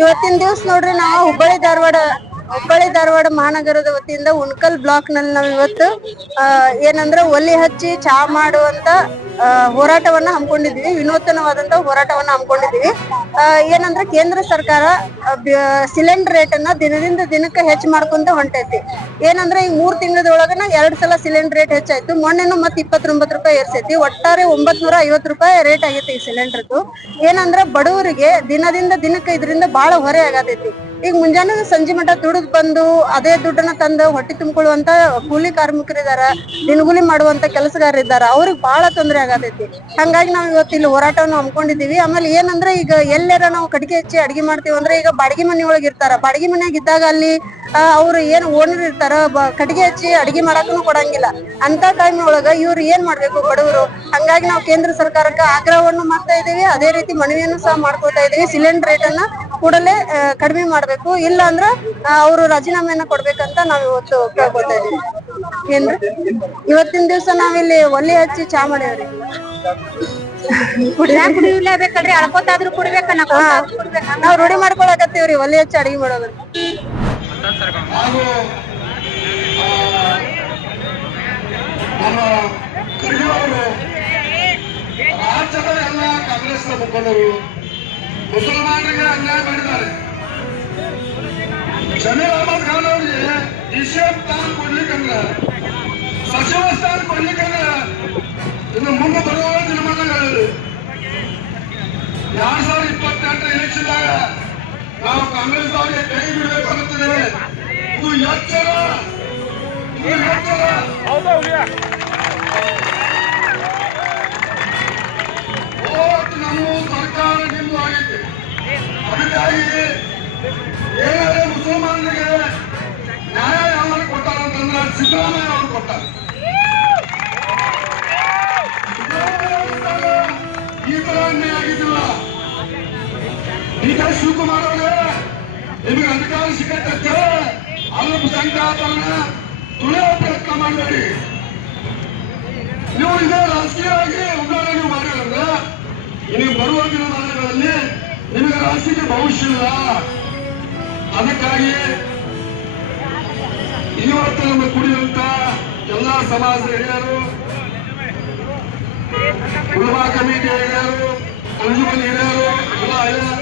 ಇವತ್ತಿನ ದಿವಸ ನೋಡ್ರಿ ನಾವು ಹುಬ್ಬಳ್ಳಿ ಧಾರವಾಡ ಮಹಾನಗರದ ವತಿಯಿಂದ ಉಣಕಲ್ ಬ್ಲಾಕ್ ನಲ್ಲಿ ನಾವು ಇವತ್ತು ಏನಂದ್ರೆ ಒಲಿ ಹಚ್ಚಿ ಚಾ ಮಾಡುವಂತ ಹೋರಾಟವನ್ನ ಹಮ್ಮಿಕೊಂಡಿದ್ವಿ. ವಿನೂತನವಾದಂತ ಹೋರಾಟವನ್ನ ಹಮ್ಮಿಕೊಂಡಿದ್ವಿ. ಏನಂದ್ರೆ ಕೇಂದ್ರ ಸರ್ಕಾರ ಸಿಲಿಂಡರ್ ರೇಟ್ ಅನ್ನ ದಿನದಿಂದ ದಿನಕ್ಕೆ ಹೆಚ್ಚು ಮಾಡ್ಕೊಂತ ಹೊಂಟೈತಿ. ಏನಂದ್ರೆ ಈ 3 ತಿಂಗಳದೊಳಗನ 2 ಸಲ ಸಿಲಿಂಡರ್ ರೇಟ್ ಹೆಚ್ಚಾಯ್ತು. ಮೊನ್ನೆನು ಮತ್ತೆ 29 ರೂಪಾಯಿ ಏರ್ಸೈತಿ. ಒಟ್ಟಾರೆ 950 ರೂಪಾಯಿ ರೇಟ್ ಆಗೈತಿ ಈ ಸಿಲಿಂಡರ್ದು. ಏನಂದ್ರ ಬಡವರಿಗೆ ದಿನದಿಂದ ದಿನಕ್ಕೆ ಇದರಿಂದ ಬಹಳ ಹೊರೆ ಆಗತೈತಿ. ಈಗ ಮುಂಜಾನೆ ಸಂಜೆ ಮಠ ದುಡಿದ್ ಬಂದು ಅದೇ ದುಡ್ಡನ್ನ ತಂದು ಹೊಟ್ಟೆ ತುಂಬಿಕೊಳ್ಳುವಂತ ಕೂಲಿ ಕಾರ್ಮಿಕರಿದಾರ, ದಿನಗೂಲಿ ಮಾಡುವಂತ ಕೆಲಸಗಾರ ಇದ್ದಾರ, ಅವ್ರಿಗೆ ಬಹಳ ತೊಂದರೆ ಆಗತೈತಿ. ಹಂಗಾಗಿ ನಾವ್ ಇವತ್ತು ಇಲ್ಲಿ ಹೋರಾಟವನ್ನು ಹಮ್ಮಿಕೊಂಡಿದೀವಿ. ಆಮೇಲೆ ಏನಂದ್ರೆ ಈಗ ಎಲ್ಲಾರ ನಾವು ಕಟ್ಟಿಗೆ ಹಚ್ಚಿ ಅಡಿಗೆ ಮಾಡ್ತೀವಿ ಅಂದ್ರೆ ಈಗ ಬಾಡಿಗೆ ಮನೆ ಒಳಗೆ ಇರ್ತಾರ. ಬಾಡಿಗೆ ಮನ್ಯಾಗ ಇದ್ದಾಗ ಅಲ್ಲಿ ಅವ್ರು ಏನ್ ಓನರ್ ಇರ್ತಾರ, ಕಟ್ಟಿಗೆ ಹಚ್ಚಿ ಅಡಿಗೆ ಮಾಡಾಕನು ಕೊಡಂಗಿಲ್ಲ. ಅಂತ ಟೈಮ್ ಒಳಗ ಇವ್ರು ಏನ್ ಮಾಡ್ಬೇಕು ಬಡವರು? ಹಂಗಾಗಿ ನಾವು ಕೇಂದ್ರ ಸರ್ಕಾರಕ್ಕೆ ಆಗ್ರಹವನ್ನು ಮಾಡ್ತಾ ಇದೀವಿ. ಅದೇ ರೀತಿ ಮನವಿಯನ್ನು ಸಹ ಮಾಡ್ಕೊತಾ ಇದೀವಿ. ಸಿಲಿಂಡರ್ ರೇಟ್ ಅನ್ನ ಕೂಡಲೇ ಕಡಿಮೆ ಮಾಡ್ಬೇಕು, ಇಲ್ಲ ಅಂದ್ರ ಅವರು ರಾಜೀನಾಮೆಯನ್ನ ಕೊಡ್ಬೇಕಂತ ನಾವ್ ಇವತ್ತು ಕೇಳ್ಕೊತಾ ಇದೀವಿ. ಏನ್ರಿ ಇವತ್ತಿನ ದಿವ್ಸ ನಾವಿಲ್ಲಿ ಒಲೆ ಹಚ್ಚಿ ಚಾ ಮಾಡೇವ್ರಿ. ಕುಡಿಲೇಬೇಕಲ್ರಿ, ಅಳ್ಕೋತಾದ್ರೂ ಕುಡಿಬೇಕ. ನಾವ್ ರೂಢಿ ಮಾಡ್ಕೊಳಕತ್ತೀವ್ರಿ ಒಲೆ ಹಚ್ಚಿ ಅಡಿಗೆ ಮಾಡೋದು. ರಾಜ್ಯದ ಎಲ್ಲ ಕಾಂಗ್ರೆಸ್ನ ಮುಖಂಡರು ಮುಸಲ್ಮಾನರಿಗೆ ಅನ್ಯಾಯ ಮಾಡಿದ್ದಾರೆ. ಜಮೀರ್ ಅಹಮದ್ ಖಾನ್ ಅವರಿಗೆ ಡಿಸಿಎಂ ಸ್ಥಾನ ಕೊಡ್ಲಿಕ್ಕಂದ್ರ, ಸಚಿವ ಸ್ಥಾನ ಕೊಡ್ಲಿಕ್ಕಂದ್ರ ಇನ್ನು ಮುಂದೆ ಬರುವ ದಿನಮಾನಗಳಲ್ಲಿ 2028 ಎಲೆಕ್ಷನ್ದಾಗ ನಾವು ಕಾಂಗ್ರೆಸ್ ಅವರಿಗೆ ಕೈ ಬಿಡಬೇಕಾಗುತ್ತದೆ. ಇದು ಎಚ್ಚರ. ನಮ್ಮ ಸರ್ಕಾರ ನಿಂದು ಆಗೈತೆ. ಅದಕ್ಕಾಗಿ ಏನಾದ್ರೆ ಮುಸಲ್ಮಾನರಿಗೆ ನ್ಯಾಯ ಯಾವಾಗ ಕೊಟ್ಟಾರ ಅಂತಂದ್ರೆ ಸಿದ್ದರಾಮಯ್ಯ ಅವರು ಕೊಟ್ಟಾರ. ಈ ತರ ಅನ್ಯಾಯ ಆಗಿದ್ದಿಲ್ಲ. ಈಗ ಶಿವಕುಮಾರ್ ಅವರೇ, ನಿಮಗೆ ಅಧಿಕಾರ ಸಿಕ್ಕಂತೆ ಅಲ್ಪಸಂಖ್ಯಾತರನ್ನ ತುಳಿಯೋ ಪ್ರಯತ್ನ ಮಾಡಬೇಡಿ. ನೀವು ಇದೇ ರಾಜಕೀಯವಾಗಿ ಉಗ್ರಾಣ ನೀವು ಮಾಡಿದ್ರೆ ಇನ್ನು ಬರುವ ದಿನಮಾನಗಳಲ್ಲಿ ನಿಮಗೆ ರಾಜಕೀಯ ಭವಿಷ್ಯ ಇಲ್ಲ. ಅದಕ್ಕಾಗಿ ಇವತ್ತು ನಮ್ಮ ಕುಡಿಯುವಂತ ಎಲ್ಲಾ ಸಮಾಜದ ಹಿರಿಯರು, ಉಳವಾ ಕಮಿಟಿ ಹಿರಿಯರು, ಅಂಜುಮನ್ ಹಿರಿಯರು, ಎಲ್ಲ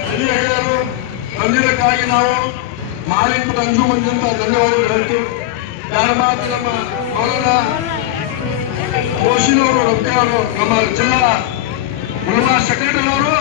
ಹಿರಿಯರು ಬಂದಿದ್ದಕ್ಕಾಗಿ ನಾವು ಮಾಲಿನ್ಯ ಅಂಜುಮನ್ ಅಂತ ಧನ್ಯವಾದಗಳು ಹೇಳ್ತೀವಿ. ಯಾರ ಮಾತು ನಮ್ಮ ಮೌಲಾನ ಮೋಶಿನ್ ಅವರು, ರೊಕ್ಕ ಅವರು, ನಮ್ಮ ಜಿಲ್ಲಾ ಉಳವಾ ಸೆಕ್ರೆಟರಿ ಅವರು